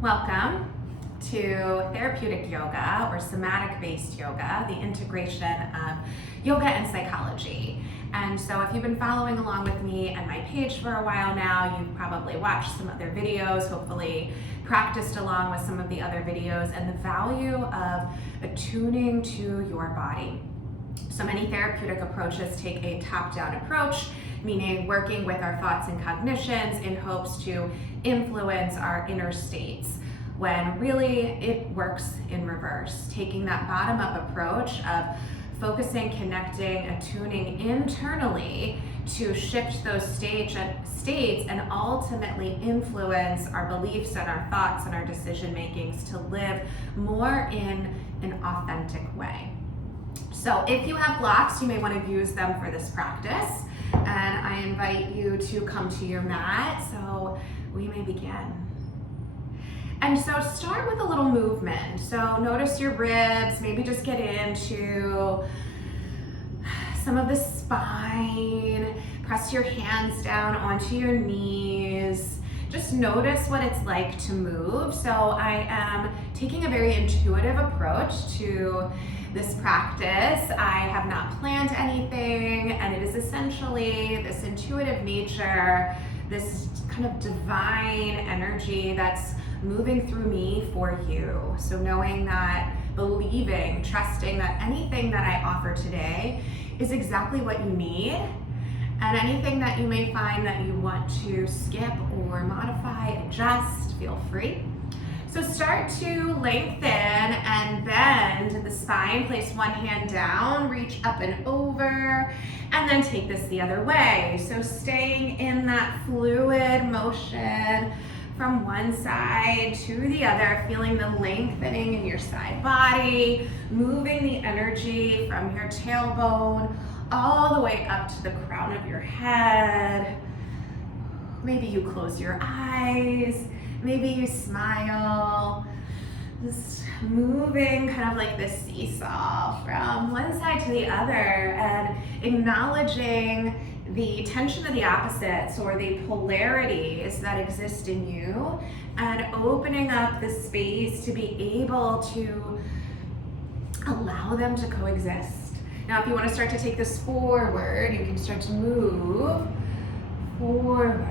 Welcome to Therapeutic Yoga or somatic-based yoga, the integration of yoga and psychology. And so if you've been following along with me and my page for a while now, you've probably watched some other videos, hopefully practiced along with some of the other videos, and the value of attuning to your body. So many therapeutic approaches take a top-down approach, meaning working with our thoughts and cognitions in hopes to influence our inner states, when really it works in reverse, taking that bottom-up approach of focusing, connecting, attuning internally to shift those states and ultimately influence our beliefs and our thoughts and our decision makings to live more in an authentic way. So if you have blocks, you may want to use them for this practice. And I invite you to come to your mat so we may begin. And so start with a little movement. So notice your ribs, maybe just get into some of the spine. Press your hands down onto your knees. Just notice what it's like to move. So I am taking a very intuitive approach to this practice. I have not planned anything, and it is essentially this intuitive nature, this kind of divine energy that's moving through me for you. So knowing that, believing, trusting that anything that I offer today is exactly what you need, and anything that you may find that you want to skip or modify, adjust, feel free. So start to lengthen and bend the spine. Place one hand down, reach up and over, and then take this the other way. So staying in that fluid motion from one side to the other, feeling the lengthening in your side body, moving the energy from your tailbone all the way up to the crown of your head. Maybe you close your eyes. Maybe you smile, just moving kind of like this seesaw from one side to the other and acknowledging the tension of the opposites or the polarities that exist in you, and opening up the space to be able to allow them to coexist. Now, if you want to start to take this forward, you can start to move forward,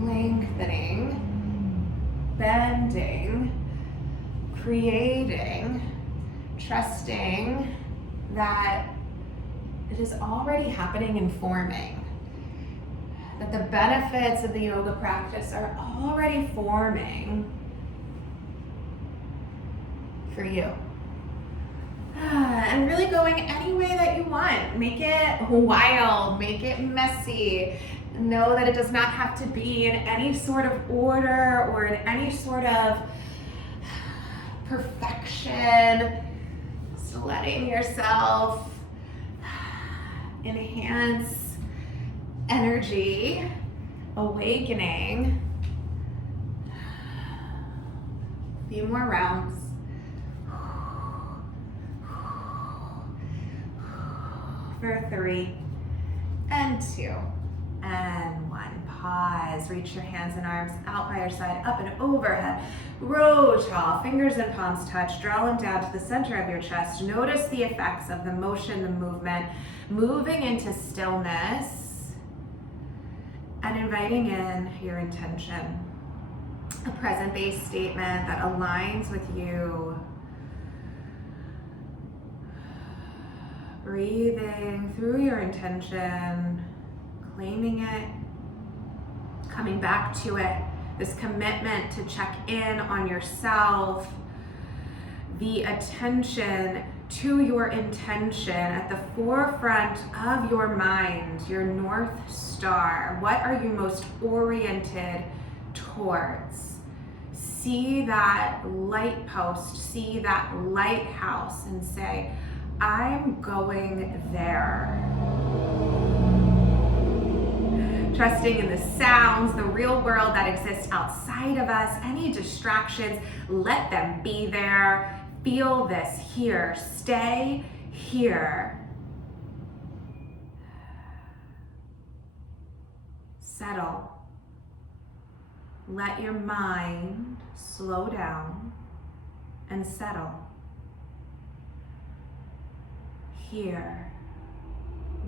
lengthening, bending, creating, trusting that it is already happening and forming, that the benefits of the yoga practice are already forming for you. And really going any way that you want. Make it wild, make it messy. Know that it does not have to be in any sort of order or in any sort of perfection. Just letting yourself enhance energy, awakening. A few more rounds. For 3 and 2 and 1. Pause. Reach your hands and arms out by your side, up and overhead. Grow tall. Fingers and palms touch. Draw them down to the center of your chest. Notice the effects of the motion, the movement, moving into stillness and inviting in your intention. A present-based statement that aligns with you. Breathing through your intention, claiming it, coming back to it, this commitment to check in on yourself, the attention to your intention at the forefront of your mind, your North Star. What are you most oriented towards? See that light post, see that lighthouse, and say, I'm going there. Trusting in the sounds, the real world that exists outside of us, any distractions, let them be there. Feel this here. Stay here. Settle. let your mind slow down and settle. Hear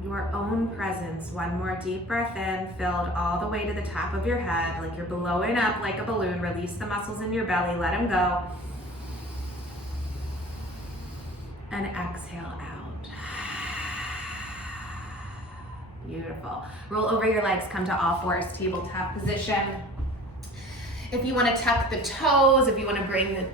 your own presence. One more deep breath in, filled all the way to the top of your head, like you're blowing up like a balloon. Release the muscles in your belly, let them go. And exhale out. Beautiful. Roll over your legs, come to all fours, tabletop position. If you want to tuck the toes, if you want to bring the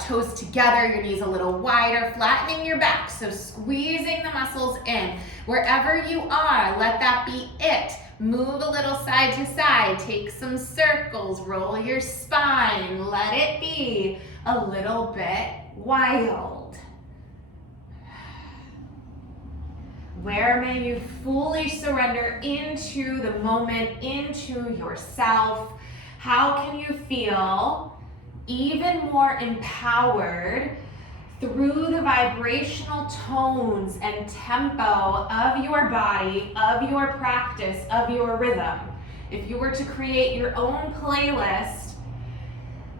toes together, your knees a little wider, flattening your back. So squeezing the muscles in. Wherever you are, let that be it. Move a little side to side, take some circles, roll your spine, let it be a little bit wild. Where may you fully surrender into the moment, into yourself? How can you feel even more empowered through the vibrational tones and tempo of your body, of your practice, of your rhythm? If you were to create your own playlist,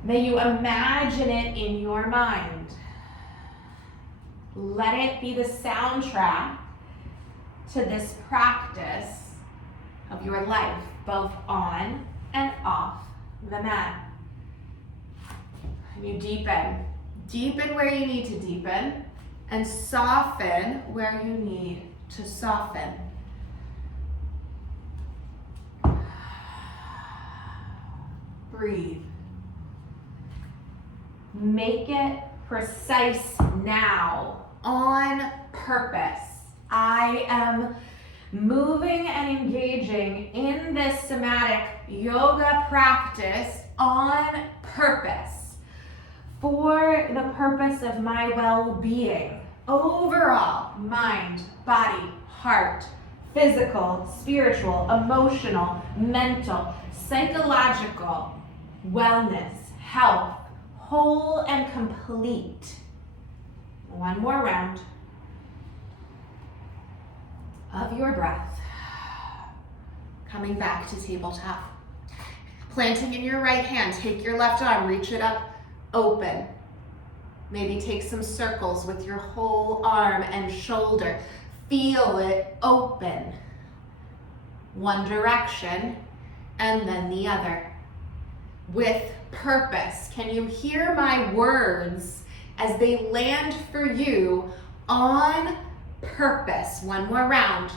may you imagine it in your mind. Let it be the soundtrack to this practice of your life, both on and off the mat. And you deepen where you need to deepen, and soften where you need to soften. Breathe. Make it precise now, on purpose. I am moving and engaging in this somatic yoga practice on purpose, for the purpose of my well-being, overall, mind, body, heart, physical, spiritual, emotional, mental, psychological, wellness, health, whole and complete. One more round of your breath. Coming back to tabletop. Planting in your right hand, take your left arm, reach it up, open. Maybe take some circles with your whole arm and shoulder. Feel it open. One direction and then the other. With purpose. Can you hear my words as they land for you on purpose? One more round.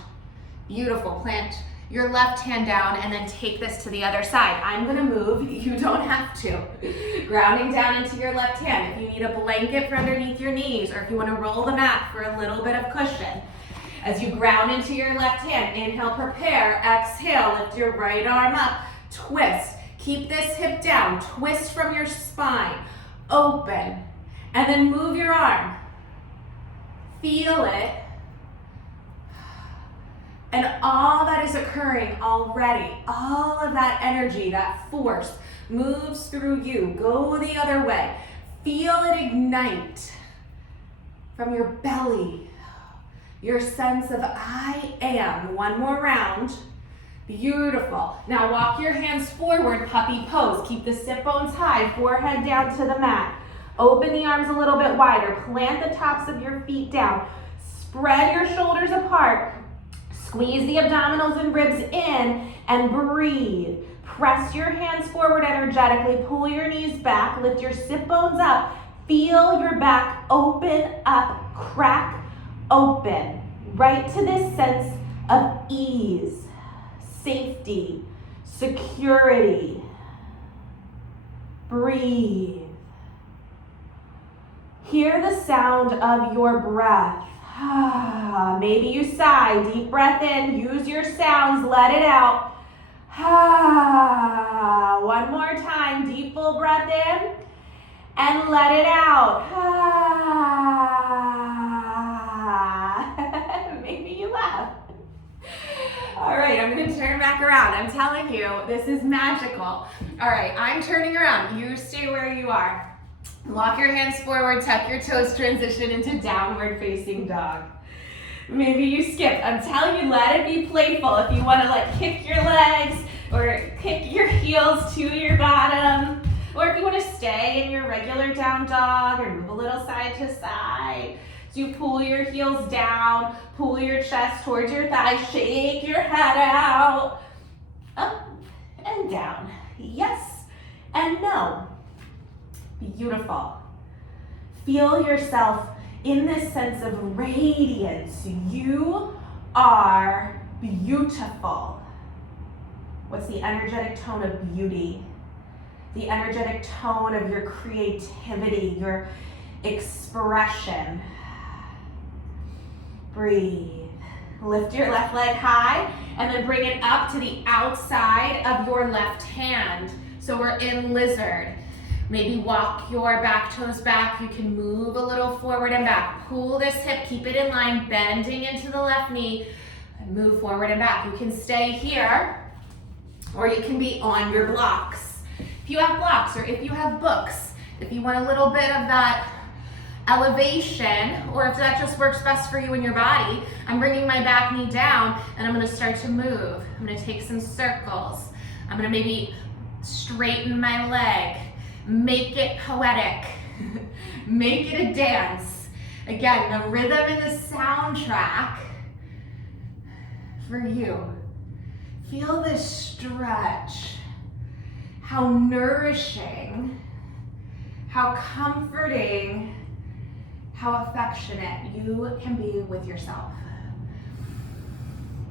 Beautiful. Plant your left hand down and then take this to the other side. I'm gonna move, you don't have to. Grounding down into your left hand. If you need a blanket for underneath your knees, or if you wanna roll the mat for a little bit of cushion. As you ground into your left hand, inhale, prepare, exhale, lift your right arm up, twist. Keep this hip down, twist from your spine, open, and then move your arm. Feel it. And all that is occurring already, all of that energy, that force moves through you. Go the other way. Feel it ignite from your belly, your sense of I am. One more round. Beautiful. Now walk your hands forward, puppy pose. Keep the sit bones high, forehead down to the mat. Open the arms a little bit wider. Plant the tops of your feet down. Spread your shoulders apart. Squeeze the abdominals and ribs in and breathe. Press your hands forward energetically. Pull your knees back. Lift your sit bones up. Feel your back open up, crack open. Right to this sense of ease, safety, security. Breathe. Hear the sound of your breath. Maybe you sigh, deep breath in, use your sounds, let it out. One more time, deep full breath in and let it out. Maybe you laugh. All right, I'm gonna turn back around. I'm telling you, this is magical. All right, I'm turning around. You stay where you are. Walk your hands forward, tuck your toes, transition into downward facing dog. Maybe you skip. I'm telling you, let it be playful. If you want to like kick your legs or kick your heels, heels to your bottom, or if you want to stay in your regular down dog or move a little side to side. So you pull your heels down, pull your chest towards your thighs, shake your head out, up and down. Yes and no. Beautiful. Feel yourself in this sense of radiance. You are beautiful. What's the energetic tone of beauty? The energetic tone of your creativity, your expression. Breathe. Lift your left leg high and then bring it up to the outside of your left hand. So we're in lizard. Maybe walk your back toes back. You can move a little forward and back. Pull this hip, keep it in line, bending into the left knee, and move forward and back. You can stay here, or you can be on your blocks. If you have blocks, or if you have books, if you want a little bit of that elevation, or if that just works best for you in your body, I'm bringing my back knee down, and I'm gonna start to move. I'm gonna take some circles. I'm gonna maybe straighten my leg. Make it poetic. Make it a dance. Again, the rhythm and the soundtrack for you. Feel this stretch. How nourishing, how comforting, how affectionate you can be with yourself.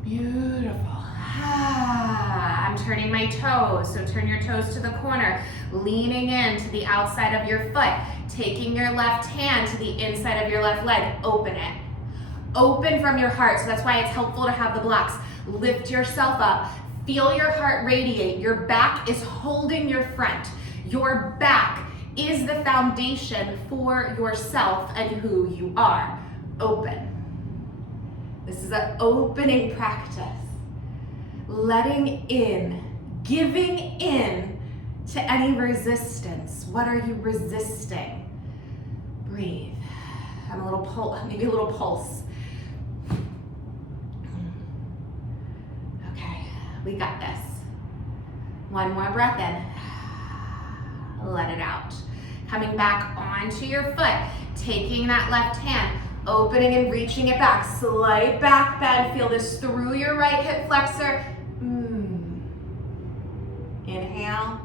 Beautiful. I'm turning my toes, so turn your toes to the corner, leaning in to the outside of your foot, taking your left hand to the inside of your left leg. Open it. Open from your heart, so that's why it's helpful to have the blocks. Lift yourself up. Feel your heart radiate. Your back is holding your front. Your back is the foundation for yourself and who you are. Open. This is an opening practice. Letting in, giving in to any resistance. What are you resisting? Breathe. I'm a little pulse, maybe a little pulse. Okay, we got this. One more breath in. Let it out. Coming back onto your foot, taking that left hand, opening and reaching it back. Slight back bend. Feel this through your right hip flexor. Inhale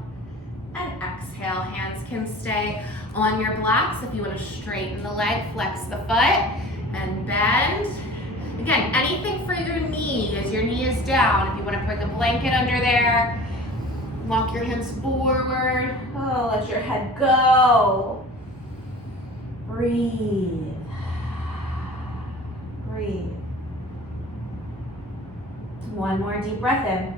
and exhale. Hands can stay on your blocks. If you want to straighten the leg, flex the foot and bend. Again, anything for your knee as your knee is down. If you want to put a blanket under there, walk your hands forward. Oh, let your head go. Breathe. Breathe. One more deep breath in.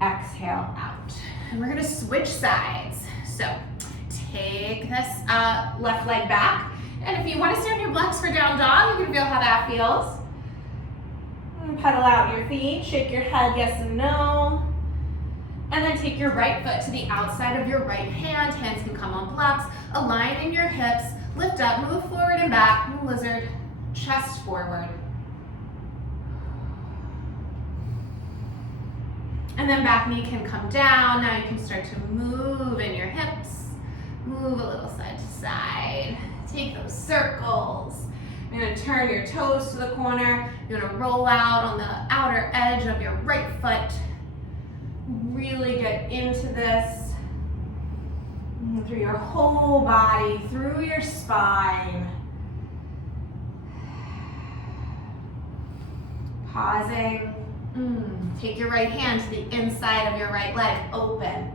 Exhale out. And we're gonna switch sides. So take this left leg back. And if you wanna stay on your blocks for down dog, you can feel how that feels. And pedal out your feet, shake your head yes and no. And then take your right foot to the outside of your right hand. Hands can come on blocks. Align in your hips, lift up, move forward and back. Lizard, chest forward. And then back knee can come down. Now you can start to move in your hips. Move a little side to side. Take those circles. You're gonna turn your toes to the corner. You're gonna roll out on the outer edge of your right foot. Really get into this. Through your whole body, through your spine. Pausing. Take your right hand to the inside of your right leg. Open.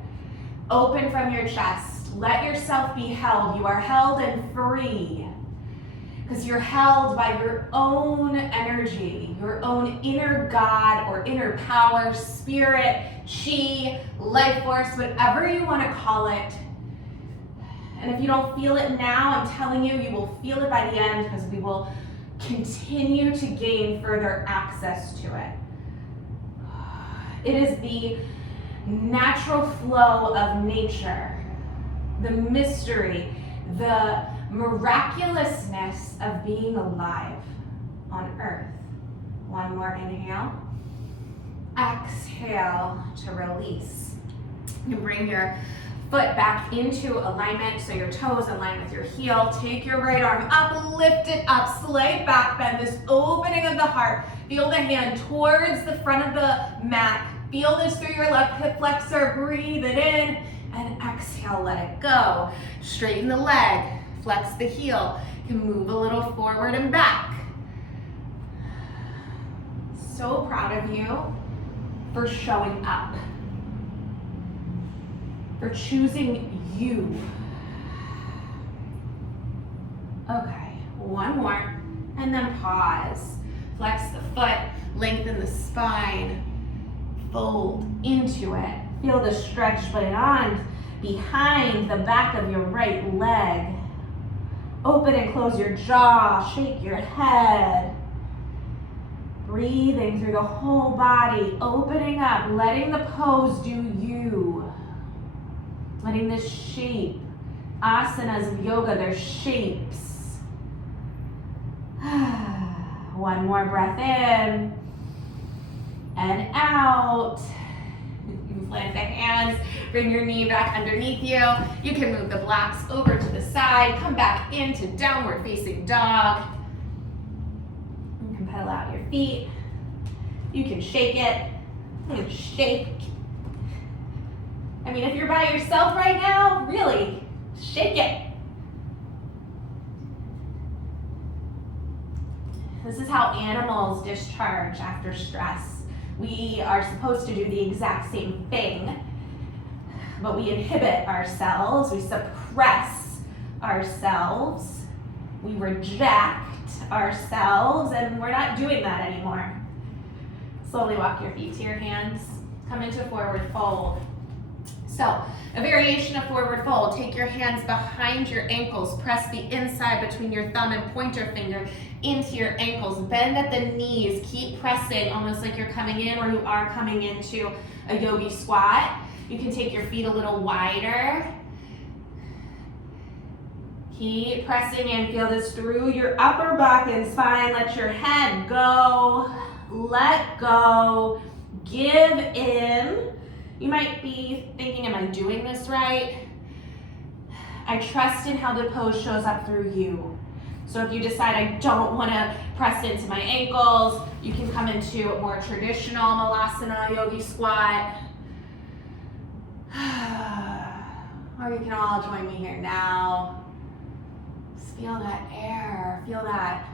Open from your chest. Let yourself be held. You are held and free. Because you're held by your own energy, your own inner God or inner power, spirit, chi, life force, whatever you want to call it. And if you don't feel it now, I'm telling you, you will feel it by the end because we will continue to gain further access to it. It is the natural flow of nature, the mystery, the miraculousness of being alive on earth. One more inhale. Exhale to release. You bring your foot back into alignment, so your toes align with your heel. Take your right arm up, lift it up, slight back bend, this opening of the heart. Feel the hand towards the front of the mat. Feel this through your left hip flexor. Breathe it in and exhale, let it go. Straighten the leg, flex the heel. You can move a little forward and back. So proud of you for showing up, for choosing you. Okay, one more, and then pause. Flex the foot, lengthen the spine, fold into it. Feel the stretch beyond, behind the back of your right leg. Open and close your jaw, shake your head. Breathing through the whole body, opening up, letting the pose do you. Letting this shape, asanas of yoga, they're shapes. One more breath in and out. You can plant the hands, bring your knee back underneath you. You can move the blocks over to the side, come back into downward facing dog. You can pedal out your feet. You can shake it. You can shake. I mean, if you're by yourself right now, really, shake it. This is how animals discharge after stress. We are supposed to do the exact same thing, but we inhibit ourselves, we suppress ourselves, we reject ourselves, and we're not doing that anymore. Slowly walk your feet to your hands, come into forward fold. So, a variation of forward fold. Take your hands behind your ankles. Press the inside between your thumb and pointer finger into your ankles. Bend at the knees. Keep pressing, almost like you're coming in or you are coming into a yogi squat. You can take your feet a little wider. Keep pressing in. Feel this through your upper back and spine. Let your head go. Let go. Give in. You might be thinking, am I doing this right? I trust in how the pose shows up through you. So if you decide I don't want to press into my ankles, you can come into a more traditional malasana yogi squat. Or you can all join me here now. Just feel that air, feel that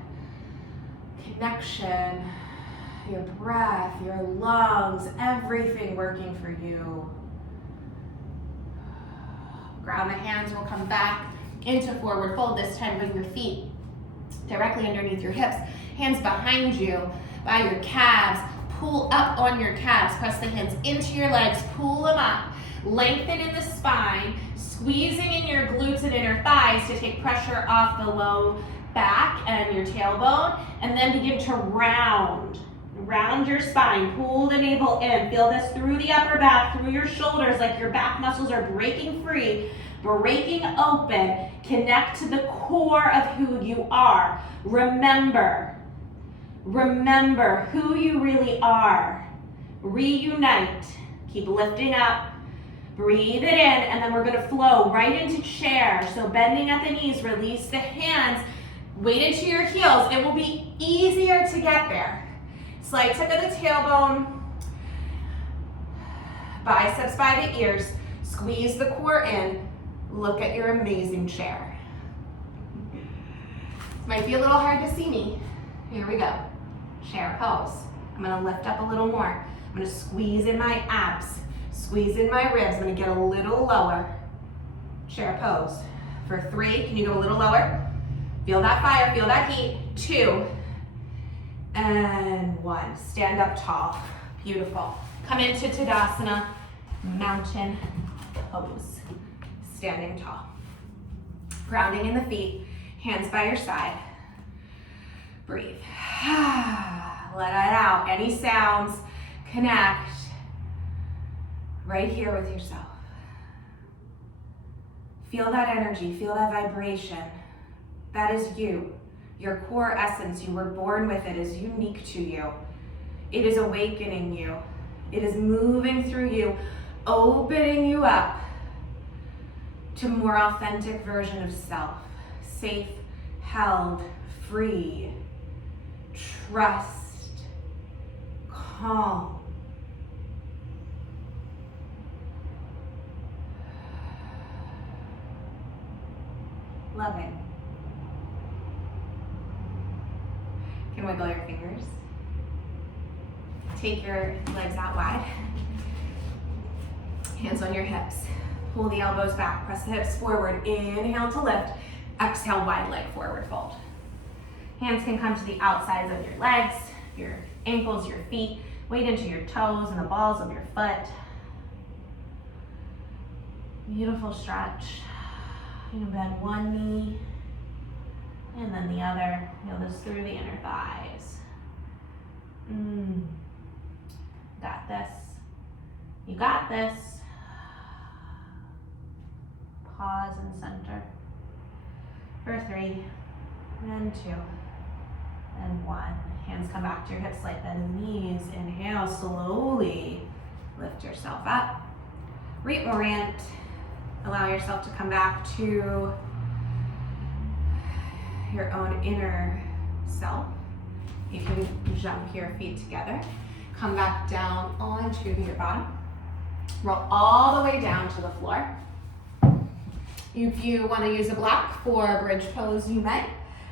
connection. Your breath, your lungs, everything working for you. Ground the hands, will come back into forward fold. This time bring your feet directly underneath your hips. Hands behind you by your calves. Pull up on your calves. Press the hands into your legs. Pull them up. Lengthen in the spine. Squeezing in your glutes and inner thighs to take pressure off the low back and your tailbone. And then begin to round. Round your spine, pull the navel in. Feel this through the upper back, through your shoulders, like your back muscles are breaking free, breaking open. Connect to the core of who you are. Remember who you really are. Reunite. Keep lifting up. Breathe it in, and then we're gonna flow right into chair. So bending at the knees, release the hands, weight into your heels. It will be easier to get there. Slight tuck of the tailbone, biceps by the ears, squeeze the core in, look at your amazing chair. Might be a little hard to see me. Here we go, chair pose. I'm gonna lift up a little more. I'm gonna squeeze in my abs, squeeze in my ribs. I'm gonna get a little lower, chair pose. For 3, can you go a little lower? Feel that fire, feel that heat. 2, and 1. Stand up tall. Beautiful. Come into Tadasana, mountain pose. Standing tall. Grounding in the feet, hands by your side. Breathe. Let it out. Any sounds, connect right here with yourself. Feel that energy, feel that vibration. That is you. Your core essence, you were born with it, is unique to you. It is awakening you. It is moving through you, opening you up to a more authentic version of self. Safe, held, free, trust, calm. Loving. You can wiggle your fingers. Take your legs out wide. Hands on your hips. Pull the elbows back, press the hips forward. Inhale to lift. Exhale, wide leg forward fold. Hands can come to the outsides of your legs, your ankles, your feet. Weight into your toes and the balls of your foot. Beautiful stretch. You can bend one knee and then the other. Feel this through the inner thighs. Got this. You got this. Pause and center. For 3, and 2, and 1. Hands come back to your hips, like bend the knees. Inhale, slowly lift yourself up. Reorient. Allow yourself to come back to your own inner self. You can jump your feet together. Come back down onto your bottom. Roll all the way down to the floor. If you want to use a block for bridge pose, you may.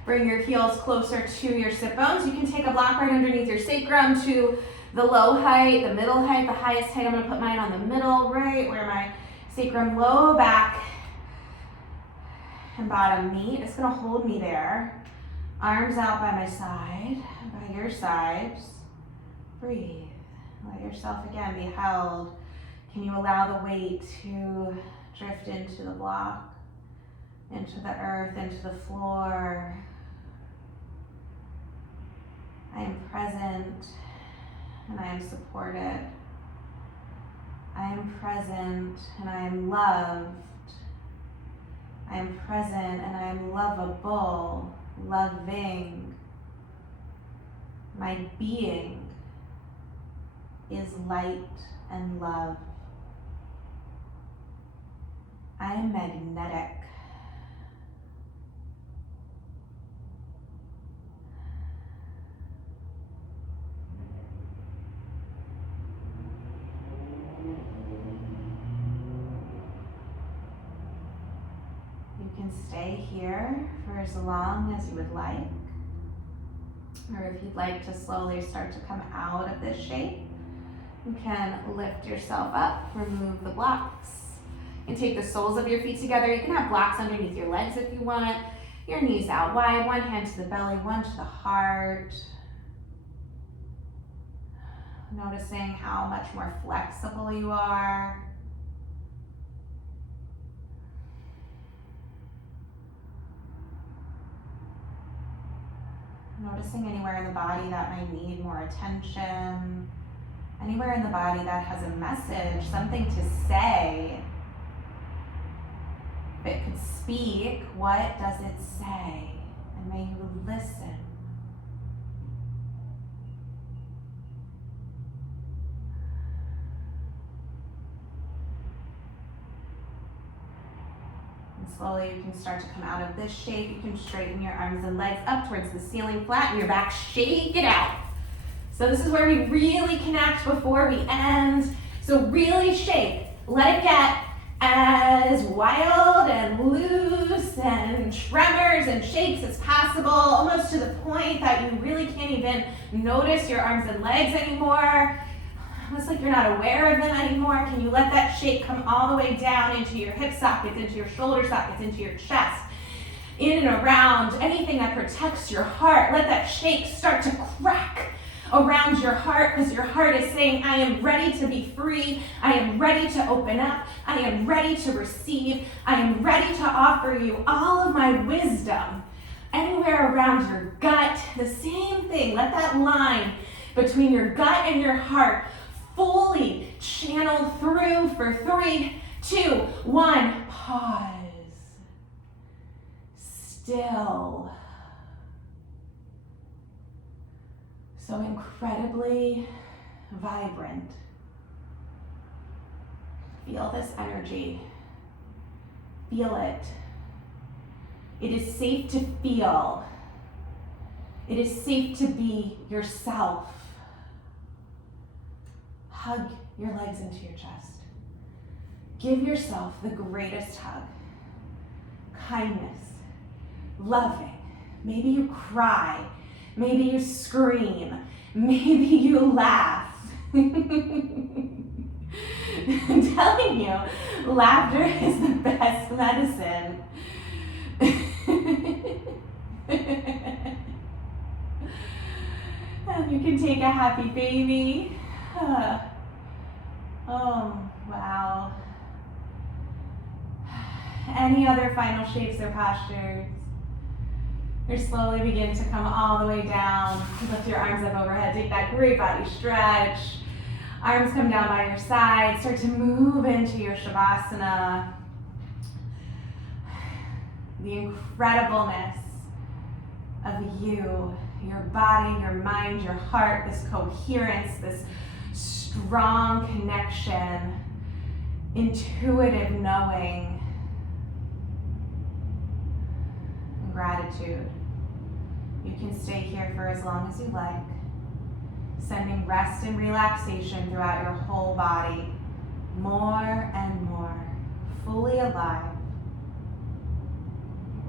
Bring your heels closer to your sit bones. You can take a block right underneath your sacrum to the low height, the middle height, the highest height. I'm going to put mine on the middle, right where my sacrum, low back and bottom meet. It's going to hold me there. Arms out by my side, by your sides. Breathe. Let yourself again be held. Can you allow the weight to drift into the block, into the earth, into the floor? I am present and I am supported. I am present and I am loved. I am present and I am lovable, loving. My being is light and love. I am magnetic. You can stay here for as long as you would like, or if you'd like to slowly start to come out of this shape, you can lift yourself up, remove the blocks. And take the soles of your feet together. You can have blocks underneath your legs if you want. Your knees out wide, one hand to the belly, one to the heart. Noticing how much more flexible you are. Noticing anywhere in the body that might need more attention. Anywhere in the body that has a message, something to say. If it could speak, what does it say? And may you listen. And slowly you can start to come out of this shape. You can straighten your arms and legs up towards the ceiling, flatten your back, shake it out. So this is where we really connect before we end. So really shake, let it get as wild and loose and tremors and shakes as possible, almost to the point that you really can't even notice your arms and legs anymore. Almost like you're not aware of them anymore. Can you let that shake come all the way down into your hip sockets, into your shoulder sockets, into your chest, in and around anything that protects your heart? Let that shake start to crack around your heart, because your heart is saying, I am ready to be free. I am ready to open up. I am ready to receive. I am ready to offer you all of my wisdom. Anywhere around your gut, the same thing. Let that line between your gut and your heart fully channel through for 3, 2, 1. Pause. Still. So incredibly vibrant. Feel this energy. Feel it. It is safe to feel. It is safe to be yourself. Hug your legs into your chest. Give yourself the greatest hug. Kindness. Loving. Maybe you cry. Maybe you scream. Maybe you laugh. I'm telling you, laughter is the best medicine. And you can take a happy baby. Oh, wow. Any other final shapes or postures? Or slowly begin to come all the way down. Lift your arms up overhead. Take that great body stretch. Arms come down by your side. Start to move into your Shavasana. The incredibleness of you, your body, your mind, your heart, this coherence, this strong connection, intuitive knowing, and gratitude. You can stay here for as long as you like, sending rest and relaxation throughout your whole body, more and more, fully alive,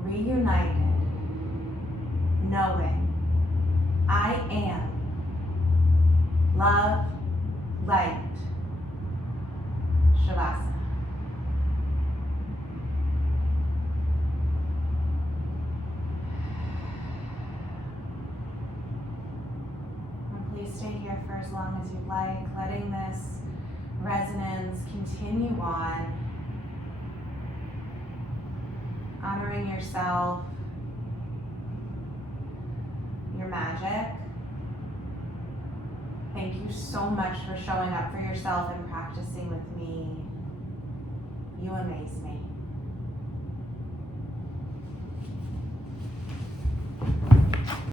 reunited, knowing I am love, light, Shavasana. And please stay here for as long as you'd like, letting this resonance continue on, honoring yourself, your magic. Thank you so much for showing up for yourself and practicing with me. You amaze me.